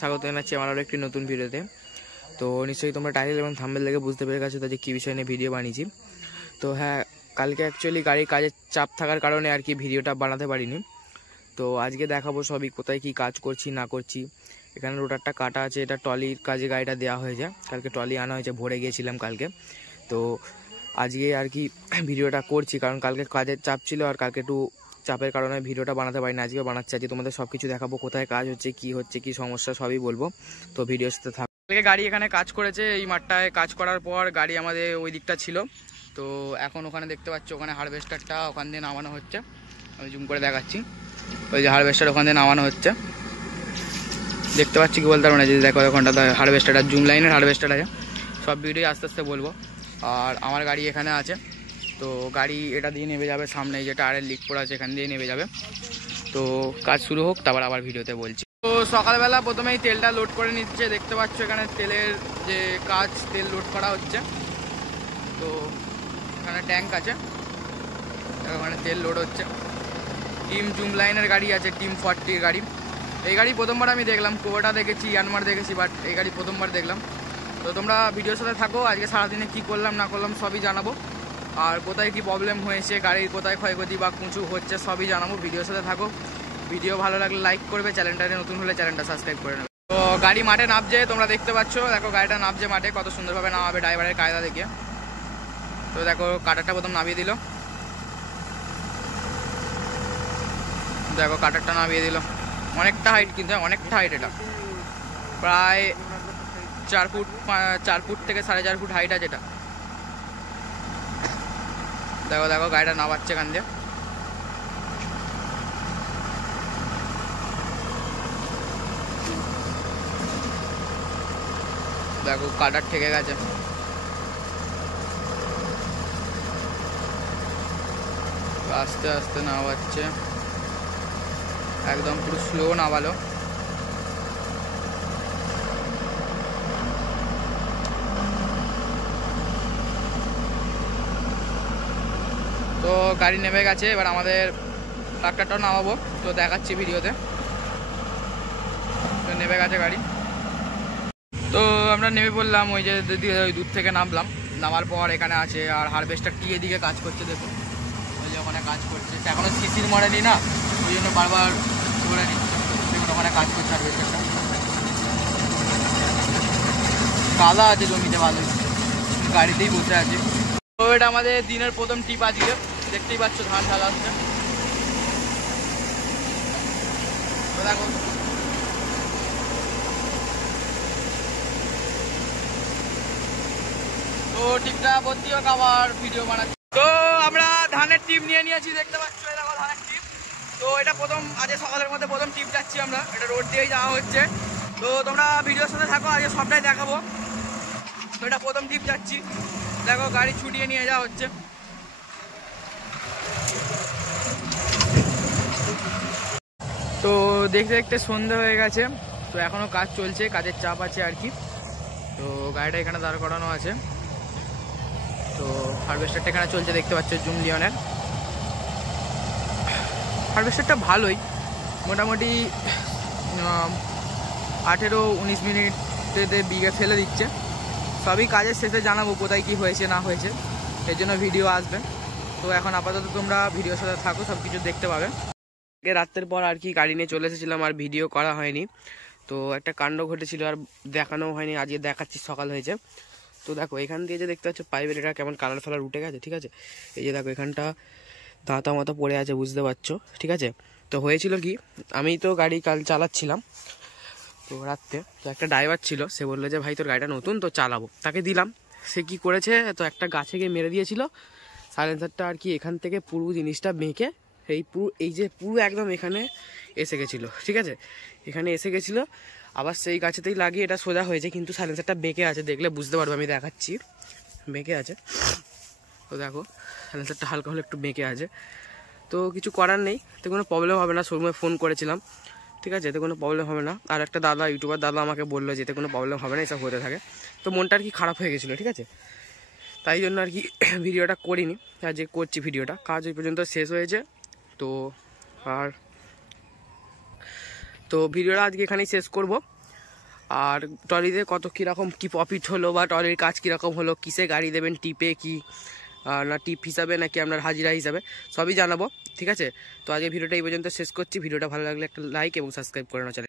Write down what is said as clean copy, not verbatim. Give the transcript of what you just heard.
স্বাগত জানাচ্ছি আমার আরও একটি নতুন ভিডিওতে। তো নিশ্চয়ই তোমরা টাইটেল এবং থাম্বনেল দেখে বুঝতে পেরে গেছো যে কী বিষয় নিয়ে ভিডিও বানিয়েছি। তো হ্যাঁ, কালকে অ্যাকচুয়ালি গাড়ির কাজের চাপ থাকার কারণে আর কি ভিডিওটা বানাতে পারিনি। তো আজকে দেখাবো সবই, কোথায় কি কাজ করছি না করছি। এখানে রোটারটা কাটা আছে, এটা ট্রলির কাজে গাড়িটা দেওয়া হয়েছে, কালকে ট্রলি আনা হয়েছে, ভরে গিয়েছিলাম কালকে। তো আজকে আর কি ভিডিওটা করছি কারণ কালকে কাজের চাপ ছিল আর কালকে একটু চাপের কারণে ভিডিওটা বানাতে পারি না, আজকে বানাচ্ছি। আজকে তোমাদের সব কিছু দেখাবো, কোথায় কাজ হচ্ছে, কি সমস্যা সবই বলবো। তো ভিডিওর সাথে থাকবে। কালকে গাড়ি এখানে কাজ করেছে, এই মাঠটায় কাজ করার পর গাড়ি আমাদের ওই দিকটা ছিল। তো এখন ওখানে দেখতে পাচ্ছ, ওখানে হারভেস্টারটা ওখান দিয়ে নামানো হচ্ছে। আমি জুম করে দেখাচ্ছি, ওই যে হারভেস্টার ওখান দিয়ে নামানো হচ্ছে, দেখতে পাচ্ছি কি বলতে পারবো না। যদি দেখো ওখানটা হারভেস্টারটা জুম লাইনের হারভেস্টার আছে, সব ভিডিও আস্তে আস্তে বলবো। আর আমার গাড়ি এখানে আছে, তো গাড়ি এটা দিয়ে নেমে যাবে সামনে, যে টায়ারের লিক পড়া আছে এখান দিয়ে নেমে যাবে। তো কাজ শুরু হোক, তারপর আবার ভিডিওতে বলছি। তো সকালবেলা প্রথমেই তেলটা লোড করে নিচ্ছে, দেখতে পাচ্ছ এখানে তেলের যে কাজ, তেল লোড করা হচ্ছে। তো এখানে ট্যাঙ্ক আছে, ওখানে তেল লোড হচ্ছে। টিম জুম লাইনের গাড়ি আছে, টিম 40 গাড়ি। এই গাড়ি প্রথমবার আমি দেখলাম, কোবোটা দেখেছি, ইয়ানমার দেখেছি, বাট এই গাড়ি প্রথমবার দেখলাম। তো তোমরা ভিডিওর সাথে থাকো, আজকে সারাদিনে কী করলাম না করলাম সবই জানাবো। আর কোথায় কি প্রবলেম হয়েছে, গাড়ির কোথায় ক্ষয়ক্ষতি বা কুঁচু হচ্ছে সবই জানাবো। ভিডিওর সাথে থাকো, ভিডিও ভালো লাগলে লাইক করবে, চ্যানেলটাতে নতুন হলে চ্যানেলটা সাবস্ক্রাইব করে নেবে। তো গাড়ি মাঠে নামছে, তোমরা দেখতে পাচ্ছ, দেখো গাড়িটা নামছে মাঠে, কত সুন্দরভাবে নামাবে ড্রাইভারের কায়দা দেখে। তো দেখো কাটারটা প্রথম নামিয়ে দিল, দেখো কাটারটা নামিয়ে দিল। অনেকটা হাইট, কিন্তু অনেকটা হাইট, এটা প্রায় 4 ফুট থেকে 4.5 ফুট হাইট আছে এটা। দেখো দেখো গাড়িটা নামাচ্ছে এখান দিয়ে। দেখো কাটার ঠেকে গেছে, আস্তে আস্তে নামাচ্ছে, একদম পুরো স্লো নামালো। তো গাড়ি নেমে গেছে, এবার আমাদের ট্রাক্টরটাও নামাবো, তো দেখাচ্ছি ভিডিওতে। তো নেমে গেছে গাড়ি, তো আমরা নেমে পড়লাম, ওই যে ওই দূর থেকে নামলাম। নামার পর এখানে আছে, আর হারভেস্টার টি এদিকে কাজ করছে, দেখুন ওই যে ওখানে কাজ করছে। এখনও সিসির মরেনি না, ওই জন্য বারবার ধরে নিচ্ছে। দেখুন ওখানে কাজ করছে হারভেস্টারটা, কাদা আছে জমিতে ভালোই, গাড়িতেই বসে আছে। তো এটা আমাদের দিনের প্রথম টিপ আজকে, দেখতেই পাচ্ছ ধান ঢালা আসছে। তো দেখো তো টিপটা ভর্তি হোক, আবার ভিডিও বানাচ্ছি। তো আমরা ধানের টিপ নিয়ে নিয়েছি, দেখতে পাচ্ছ দেখো ধানের টিপ। তো এটা প্রথম, আজকে সকালের মধ্যে প্রথম টিপ যাচ্ছি আমরা, এটা রোড দিয়েই যাওয়া হচ্ছে। তো তোমরা ভিডিওর সাথে থাকো, আজকে সবটাই দেখাবো। তো এটা প্রথম টিপ যাচ্ছি, দেখো গাড়ি ছুটিয়ে নিয়ে যাওয়া হচ্ছে। তো দেখতে দেখতে সন্ধ্যা হয়ে গেছে, তো এখনও কাজ চলছে, কাজের চাপ আছে আর কি। তো গাড়িটা এখানে দাঁড় করানো আছে, তো হারভেস্টারটা এখানে চলছে, দেখতে পাচ্ছ জুম লিওনের হারভেস্টারটা ভালোই, মোটামুটি 18-19 মিনিটে বিঘে ফেলে দিচ্ছে। সবই কাজের শেষে জানাবো কোথায় কি হয়েছে না হয়েছে, এর জন্য ভিডিও আসবে। তো এখন আপাতত তোমরা ভিডিওর সাথে থাকো, সব কিছু দেখতে পাবে। রাতের পর আর কি গাড়ি নিয়ে চলে এসেছিলাম, আর ভিডিও করা হয়নি। তো একটা কাণ্ড ঘটেছিল, আর দেখানো হয়নি, আজকে দেখাচ্ছি, সকাল হয়েছে। তো দেখো এখান দিয়ে যে দেখতে পাচ্ছ পাইপের এটা কেমন কালার ফালার উঠে গেছে, ঠিক আছে। এই যে দেখো এখানটা দাঁতা মতো পড়ে আছে, বুঝতে পারছো, ঠিক আছে। তো হয়েছিল কি, আমি তো গাড়ি কাল চালাচ্ছিলাম, তো রাত্রে তো একটা ড্রাইভার ছিল, সে বললো যে ভাই তোর গাড়িটা নতুন, তো চালাবো, তাকে দিলাম। সে কি করেছে, তো একটা গাছে গিয়ে মেরে দিয়েছিল সাইলেন্সারটা আর কি, এখান থেকে পুরো জিনিসটা বেঁকে এই যে পুরো একদম এখানে এসে গেছিলো, ঠিক আছে, এখানে এসে গেছিলো। আবার সেই গাছেতেই লাগিয়ে এটা সোজা হয়েছে, কিন্তু সাইলেন্সারটা বেঁকে আছে, দেখলে বুঝতে পারবো, আমি দেখাচ্ছি, বেঁকে আছে। তো দেখো সাইলেন্সারটা হালকা হলে একটু বেঁকে আছে, তো কিছু করার নেই, তো কোনো প্রবলেম হবে না। শোরুমে ফোন করেছিলাম, ঠিক আছে, এতে কোনো প্রবলেম হবে না। আর একটা দাদা, ইউটিউবার দাদা আমাকে বললো যে এতে কোনো প্রবলেম হবে না, এসব হতে থাকে। তো মনটা আর কি খারাপ হয়ে গেছিলো, ঠিক আছে, তাই জন্য আর কি ভিডিওটা করিনি। আর যে করছি ভিডিওটা, কাজ ওই পর্যন্ত শেষ হয়েছে। তো আর তো ভিডিওটা আজকে এখানেই শেষ করব। আর ট্রলিতে কত কীরকম কী প্রফিট হলো বা ট্রলির কাজ কীরকম হলো, কিসে গাড়ি দেবেন, টিপে কি না টিপ হিসাবে নাকি আপনার হাজিরা হিসাবে, সবই জানাবো। ঠিক আছে, তো আজকে ভিডিওটা এই পর্যন্ত শেষ করছি। ভিডিওটা ভালো লাগলে একটা লাইক এবং সাবস্ক্রাইব করে নাও চ্যানেল।